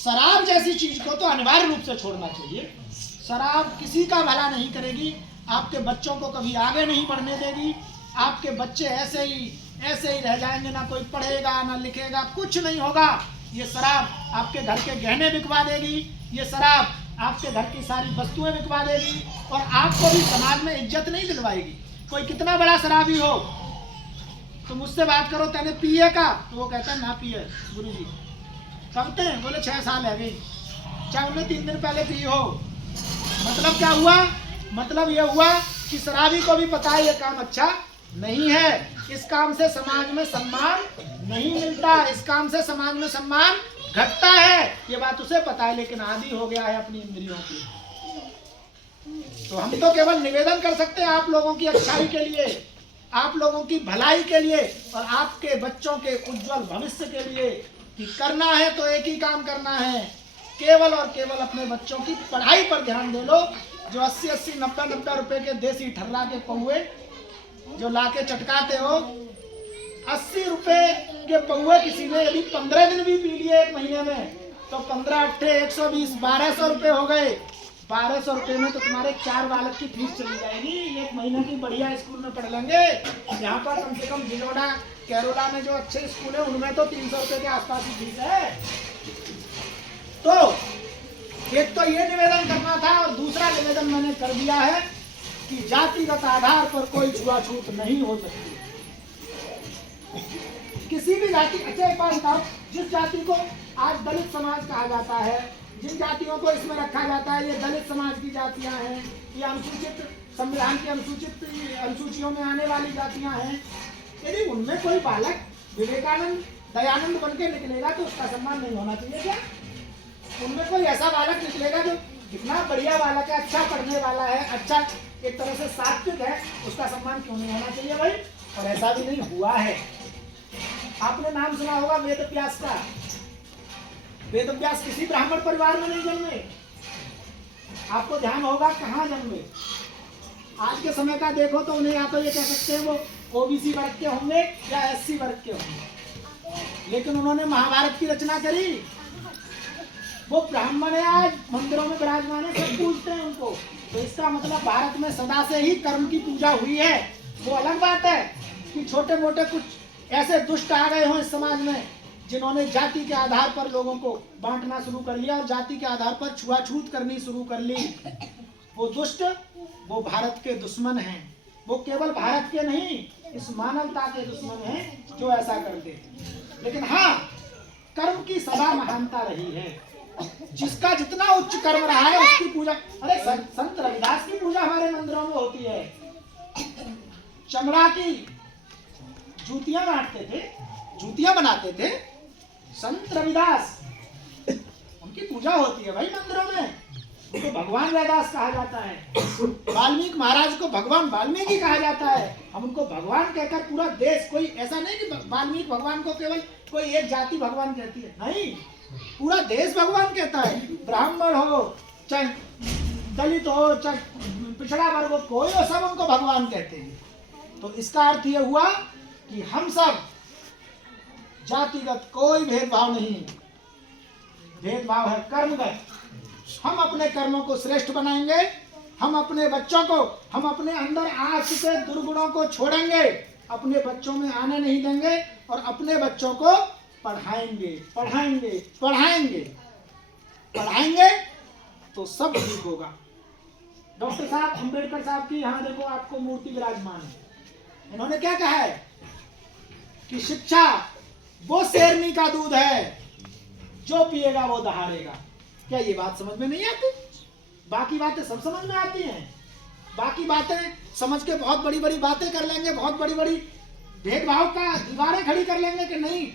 शराब जैसी चीज को तो अनिवार्य रूप से छोड़ना चाहिए। शराब किसी का भला नहीं करेगी, आपके बच्चों को कभी आगे नहीं बढ़ने देगी। आपके बच्चे ऐसे ही रह जाएंगे, ना कोई पढ़ेगा ना लिखेगा, कुछ नहीं होगा। ये शराब आपके घर के गहने बिकवा देगी, ये शराब आपके घर की सारी वस्तुएं बिकवा देगी, और आपको भी समाज में इज्जत नहीं दिलवाएगी। कोई कितना बड़ा शराबी हो, तो मुझसे बात करो तेने पिए का, तो वो कहता है ना पिए गुरुजी। कबते हैं? बोले 6 साल है गई, चाहे उन्हें 3 दिन पहले पी हो। मतलब क्या हुआ? मतलब ये हुआ कि शराबी को भी पता है ये काम अच्छा नहीं है, इस काम से समाज में सम्मान नहीं मिलता, इस काम से समाज में सम्मान घटता है, ये बात उसे पता है, लेकिन आदी हो गया है अपनी इंद्रियों की। तो हम तो केवल निवेदन कर सकते हैं आप लोगों की अच्छाई के लिए, आप लोगों की भलाई के लिए, और आपके बच्चों के उज्जवल भविष्य के लिए, कि करना है तो एक ही काम करना है, केवल और केवल अपने बच्चों की पढ़ाई पर ध्यान दे लो। जो 80-80, 90-90 रुपए के देसी ठर्रा के पौए जो लाके चटकाते हो, 80 रुपए के पौए किसी ने यदि 15 दिन भी पी लिए 1 महीने में, तो 15 अट्ठे 120, 1200 रुपए हो गए। 1200 रुपए में तो तुम्हारे 4 बालक की फीस चली जाएगी, 1 महीने की बढ़िया स्कूल में पढ़ लेंगे। यहाँ पर कम से कम जिलोडा कैरोला में जो अच्छे स्कूल है उनमें तो 300 रुपए के आसपास की फीस है। तो एक तो ये निवेदन करना था, और दूसरा निवेदन मैंने कर दिया है कि जातिगत आधार पर कोई छुआछूत नहीं हो सकती किसी भी जाति। अच्छा एक बात बताओ, जिस जाति को आज दलित समाज कहा जाता है, जिन जातियों को इसमें रखा जाता है ये दलित समाज की जातियां हैं, ये अनुसूचित संविधान की अनुसूचियों में आने वाली जातियां हैं, यदि उनमें कोई बालक विवेकानंद दयानंद बन के निकलेगा तो उसका सम्मान नहीं होना चाहिए क्या? उनमें कोई ऐसा बालक निकलेगा जो कितना बढ़िया बालक है, अच्छा पढ़ने वाला है, अच्छा एक तरह से सात्विक है, उसका सम्मान क्यों नहीं होना चाहिए भाई? और ऐसा भी नहीं हुआ है। आपने नाम सुना होगा वेदव्यास का। वेदव्यास किसी ब्राह्मण परिवार में नहीं जन्मे, आपको ध्यान होगा कहाँ जन्मे। आज के समय का देखो तो उन्हें या तो ये कह सकते हैं वो ओबीसी वर्ग के होंगे या एससी वर्ग के होंगे, लेकिन उन्होंने महाभारत की रचना करी। वो ब्राह्मण है, आज मंदिरों में विराजमान है, सब पूजते हैं उनको। तो इसका मतलब भारत में सदा से ही कर्म की पूजा हुई है। वो अलग बात है कि छोटे मोटे कुछ ऐसे दुष्ट आ गए हों इस समाज में, जिन्होंने जाति के आधार पर लोगों को बांटना शुरू कर लिया और जाति के आधार पर छुआछूत करनी शुरू कर ली। वो दुष्ट, वो भारत के दुश्मन हैं। वो केवल भारत के नहीं, इस मानवता के दुश्मन हैं जो ऐसा करते। लेकिन हाँ, कर्म की सदा महानता रही है। जिसका जितना उच्च कर्म रहा है उसकी पूजा। अरे संत रविदास की पूजा हमारे मंदिरों में होती है। चमड़ा की जूतियां बांटते थे, जूतियां बनाते थे संत रविदास, उनकी पूजा होती है भाई मंदिरों में। उनको भगवान रविदास कहा जाता है। वाल्मीकि महाराज को भगवान वाल्मीकि कहा जाता है। हम उनको भगवान कहकर पूरा देश, कोई ऐसा नहीं कि वाल्मीकि भगवान को केवल कोई एक जाति भगवान कहती है, नहीं, पूरा देश भगवान कहता है। ब्राह्मण हो चाहे दलित हो चाहे पिछड़ा वर्ग हो, कोई हो, सब उनको भगवान कहते हैं। तो इसका अर्थ यह हुआ कि हम सब जातिगत कोई भेदभाव नहीं, भेदभाव है कर्मगत। हम अपने कर्मों को श्रेष्ठ बनाएंगे, हम अपने बच्चों को, हम अपने अंदर आ चुके दुर्गुणों को छोड़ेंगे, अपने बच्चों में आने नहीं देंगे, और अपने बच्चों को पढ़ाएंगे पढ़ाएंगे पढ़ाएंगे पढ़ाएंगे तो सब ठीक होगा। डॉक्टर साहब अंबेडकर साहब की यहाँ देखो आपको मूर्ति विराजमान है। इन्होंने क्या कहा है कि शिक्षा वो शेरनी का दूध है, जो पिएगा वो दहाड़ेगा। क्या ये बात समझ में नहीं आती? बाकी बातें सब समझ में आती हैं। बाकी बातें समझ के बहुत बड़ी बड़ी बातें कर लेंगे, बहुत बड़ी बड़ी भेदभाव का दीवारें खड़ी कर लेंगे कि नहीं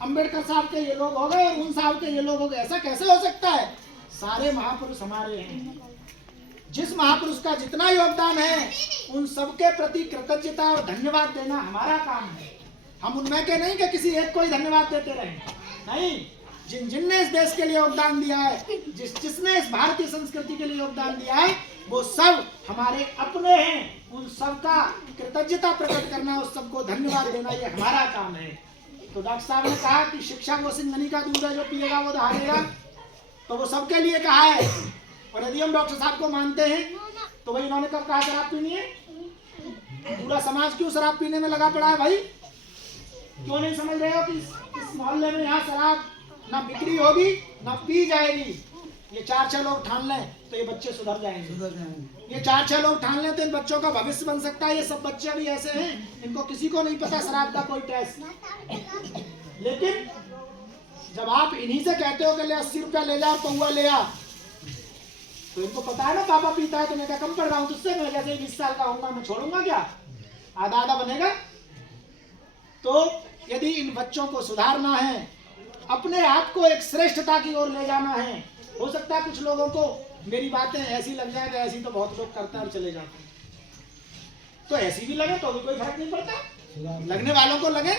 अंबेडकर साहब के ये लोग हो गए और उन साहब के ये लोग हो गए। ऐसा कैसे हो सकता है? सारे महापुरुष हमारे हैं। जिस महापुरुष का जितना योगदान है उन सबके प्रति कृतज्ञता और धन्यवाद देना हमारा काम है। हम उनमें के नहीं कि किसी एक को ही धन्यवाद देते रहे, नहीं, जिनने इस देश के लिए योगदान दिया है, जिसने इस भारतीय संस्कृति के लिए योगदान दिया है, वो सब हमारे अपने हैं। उन सबका कृतज्ञता प्रकट करना, उस सबको धन्यवाद देना, ये हमारा काम है। तो डॉक्टर साहब ने कहा कि शिक्षा वो सिंघनी का दूध है, जो पिएगा वो दहाड़ेगा। तो वो सबके लिए कहा है। और यदि हम डॉक्टर साहब को मानते हैं तो भाई इन्होंने कब कहा शराब पीनी है? पूरा समाज क्यों शराब पीने में लगा पड़ा है भाई? क्यों नहीं समझ रहे हो कि इस मोहल्ले में यहाँ शराब ना बिक्री होगी ना पी जाएगी। ये 4-6 लोग ठान लें तो ये बच्चे सुधर जाएंगे। ये 4-6 लोग ठान लें तो इन बच्चों का भविष्य बन सकता है। ये सब बच्चे भी ऐसे हैं, इनको किसी को नहीं पता शराब का कोई टेस्ट। लेकिन जब आप इन्हीं से कहते हो कि ले 80 रुपया ले जा, पौवा ले आ, तो इनको पता है ना पापा पीता है तो मैं क्या कम पढ़ रहा हूँ तुझसे? मैं जैसे 20 साल का होऊंगा मैं छोड़ूंगा क्या? आधा आधा बनेगा। तो यदि इन बच्चों को सुधारना है, अपने आप को एक श्रेष्ठता की ओर ले जाना है, हो सकता है कुछ लोगों को मेरी बातें ऐसी लग जाए, ऐसी तो बहुत लोग करते हैं और चले जाते हैं, तो ऐसी भी लगे तो भी कोई फर्क नहीं पड़ता, लगने वालों को लगे।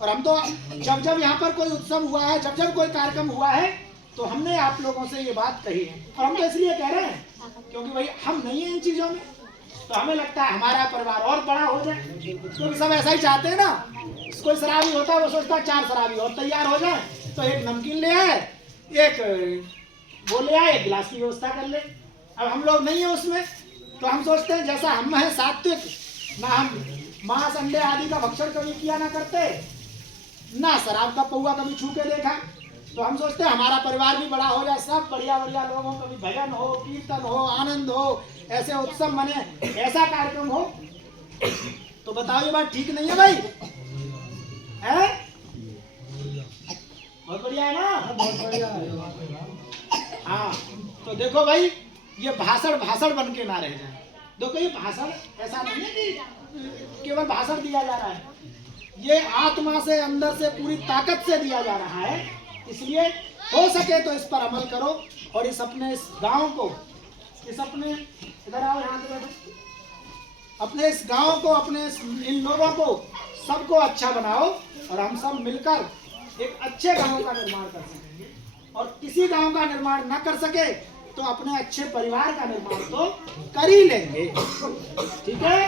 और हम तो जब जब यहाँ पर कोई उत्सव हुआ है, जब जब कोई कार्यक्रम हुआ है, तो हमने आप लोगों से ये बात कही है। और हम तो इसलिए कह रहे हैं क्योंकि भाई हम नहीं है इन चीजों में, तो हमें लगता है हमारा परिवार और बड़ा हो जाए, क्योंकि सब ऐसा ही चाहते हैं ना। कोई शराबी होता है वो सोचता है 4 शराबी और तैयार हो जाए, तो एक नमकीन ले आए, एक वो ले आए, एक गिलास की व्यवस्था कर ले। अब हम लोग नहीं है उसमें, तो हम सोचते हैं जैसा हम है सात्विक, ना हम मांस अंडे आदि का भक्षण कभी किया ना करते, ना शराब का पौवा कभी छू के देखा, तो हम सोचते हैं हमारा परिवार भी बड़ा हो जाए, सब बढ़िया बढ़िया लोगों का भी भजन हो, कीर्तन हो, आनंद हो, ऐसे उत्सव मने, ऐसा कार्यक्रम हो। तो बताओ ये बात ठीक नहीं है भाई? है? बहुत बढ़िया है ना? बहुत बढ़िया है। हाँ, तो देखो भाई, ये भाषण बन के ना रह जाए। देखो ये भाषण ऐसा नहीं है कि केवल भाषण दिया जा रहा है, ये आत्मा से, अंदर से, पूरी ताकत से दिया जा रहा है। इसलिए हो सके तो इस पर अमल करो और इस गांव को, इधर आओ, यहाँ पे बैठो, अपने इस गांव को, अपने इन लोगों को, सबको अच्छा बनाओ और हम सब मिलकर एक अच्छे गांव का निर्माण कर सकेंगे। और किसी गांव का निर्माण न कर सके तो अपने अच्छे परिवार का निर्माण तो कर ही लेंगे। ठीक है।